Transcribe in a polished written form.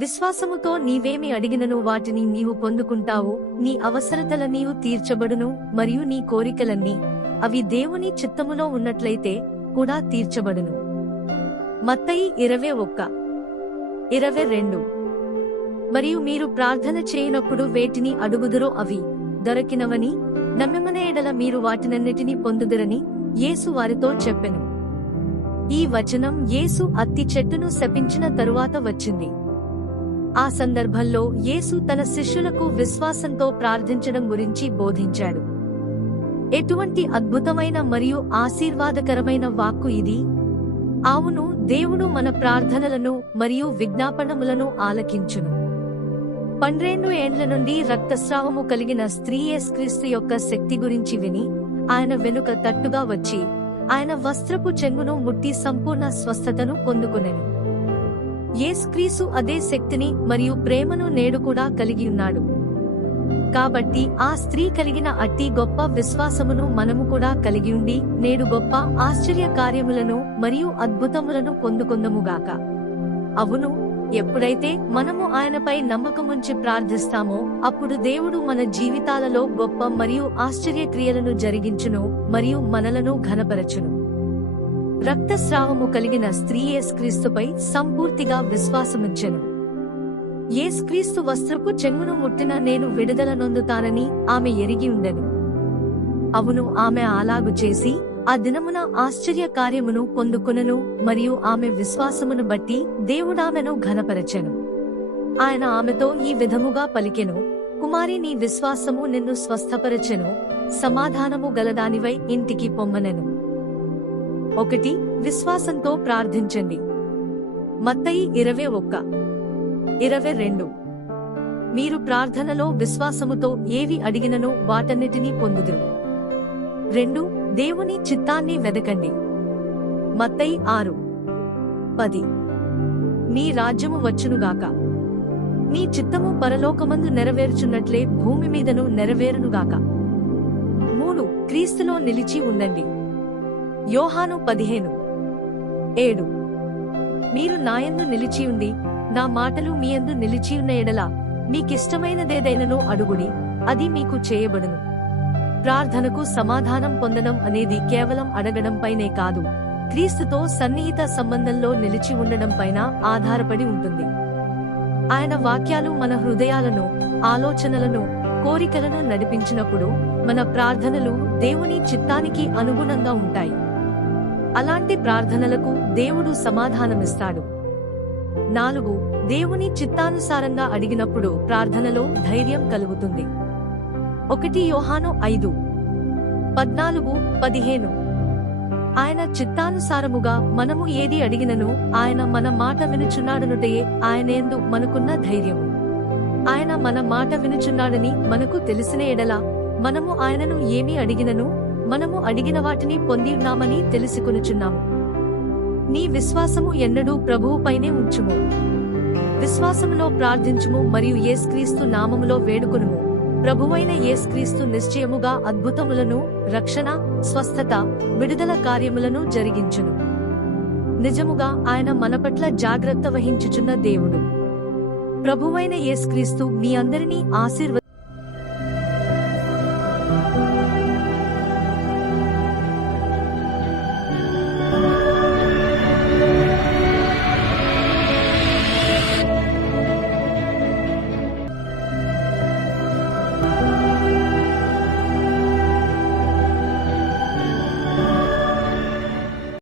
విశ్వాసముతో నీవేమి అడిగినను వాటిని నీవు పొందుకుంటావు, నీ అవసరతల నీవు తీర్చబడును, మరియు నీ కోరికలన్నీ అవి దేవుని చిత్తములో ఉన్నట్లయితే కూడా తీర్చబడును. మత్తయి 21:22. మరియు మీరు ప్రార్థన చేయనప్పుడు వేటిని అడుగుదురో అవి దొరకినవని నమ్మిన ఎడల మీరు వాటినన్నిటినీ పొందుదురని యేసు వారితో చెప్పెను. ఈ వచనం యేసు అత్తి చెట్టును శపించిన తరువాత వచ్చింది. ఆ సందర్భంలో యేసు తన శిష్యులకు విశ్వాసంతో ప్రార్థించడం గురించి బోధించాడు. ఎటువంటి అద్భుతమైన మరియు ఆశీర్వాదకరమైన వాక్కు ఇది! అవును, దేవుడు మన ప్రార్థనలను మరియు విజ్ఞాపనములను ఆలకించును. 12 ఏండ్ల నుండి రక్తస్రావము కలిగిన స్త్రీ యేసుక్రీస్తు యొక్క శక్తి గురించి విని ఆయన వెనుక తట్టుగా వచ్చి ఆయన వస్త్రపు చెంగును ముట్టి సంపూర్ణ స్వస్థతను పొందుకొనెను. యేసుక్రీస్తు అదే శక్తిని మరియు ప్రేమను నేడు కూడా కలిగి ఉన్నాడు. కాబట్టి ఆ స్త్రీ కలిగిన అట్టి గొప్ప విశ్వాసమును మనము కూడా కలిగి ఉండి నేడు గొప్ప ఆశ్చర్య కార్యములను మరియు అద్భుతములను పొందుకొందముగాక. అవును, ఎప్పుడైతే మనము ఆయనపై నమ్మకముంచి ప్రార్థిస్తామో అప్పుడు దేవుడు మన జీవితాలలో గొప్ప మరియు ఆశ్చర్య క్రియలను జరిగించును మరియు మనలను ఘనపరచును. రక్తస్రావము కలిగిన స్త్రీ యేసుక్రీస్తుపై సంపూర్తిగా విశ్వాసముంచెను. యేసుక్రీస్తు వస్త్రపు చెంగును ముట్టిన నేను విడుదల నొందుతానని ఆమె ఎరిగి ఉండెను. అవును, ఆమె అలాగు చేసి ఆ దినమున ఆశ్చర్య కార్యమును పొందుకొనెను మరియు ఆమె విశ్వాసమును బట్టి దేవుడామెను ఘనపరచెను. ఆయన ఆమెతో ఈ విధముగా పలికెను, కుమారి, నీ విశ్వాసము నిన్ను స్వస్థపరచెను, సమాధానము గలదానివై ఇంటికి పొమ్మనెను. 1. విశ్వాసంతో ప్రార్థించండి. మత్తయి 21:22. మీరు ప్రార్థనలో విశ్వాసముతో ఏవి అడిగిననో వాటన్నిటినీ పొందుదురు. 2. దేవుని చిత్తాన్ని వెదకండి. మత్తయి 6:10. నీ రాజ్యము వచ్చునుగాక, నీ చిత్తము పరలోకమందు నెరవేర్చున్నట్లే భూమి మీదను నెరవేరునుగాక. 3. క్రీస్తులో నిలిచి ఉండండి. యోహాను 15:7. మీరు నాయందు నిలిచియుండి నా మాటలు మీయందు నిలిచియున్న ఎడల మీకిష్టమైనదేదైనను అడుగుడి, అది మీకు చేయబడును. ప్రార్థనకు సమాధానం పొందడం అనేది కేవలం అడగడంపైనే కాదు, క్రీస్తుతో సన్నిహిత సంబంధంలో నిలిచి ఉండడంపైన ఆధారపడి ఉంటుంది. ఆయన వాక్యాలు మన హృదయాలను, ఆలోచనలను, కోరికలను నడిపించినప్పుడు మన ప్రార్థనలు దేవుని చిత్తానికి అనుగుణంగా ఉంటాయి. అలాంటి ప్రార్థనలకు దేవుడు సమాధానమిస్తాడు. 4. దేవుని చిత్తానుసారంగా అడిగినప్పుడు ప్రార్థనలో ధైర్యం కలుగుతుంది. 1 యోహాను 5:14-15. ఆయన చిత్తానుసారముగా మనము ఏది అడిగినను ఆయన మన మాట వినుచున్నాడనుటయే ఆయనేందు మనకున్న ధైర్యము. ఆయన మన మాట వినుచున్నాడని మనకు తెలిసిన ఎడల మనము ఆయనను ఏమి అడిగినను మనము అడిగిన వాటిని పొంది ఉన్నామని తెలుసుకొనుచున్నాము. నీ విశ్వాసము ఎన్నడూ ప్రభువుపైనే ఉంచుము. విశ్వాసములో ప్రార్థించుము మరియు యేసుక్రీస్తు నామములో వేడుకొనుము. ప్రభువైన యేసుక్రీస్తు నిశ్చయముగా అద్భుతములను, రక్షణ, స్వస్థత, విడుదల కార్యములను జరిగించును. నిజముగా ఆయన మన పట్ల జాగ్రత్త వహించుచున్న దేవుడు. ప్రభువైన యేసుక్రీస్తు మీ అందరినీ ఆశీర్వదించును.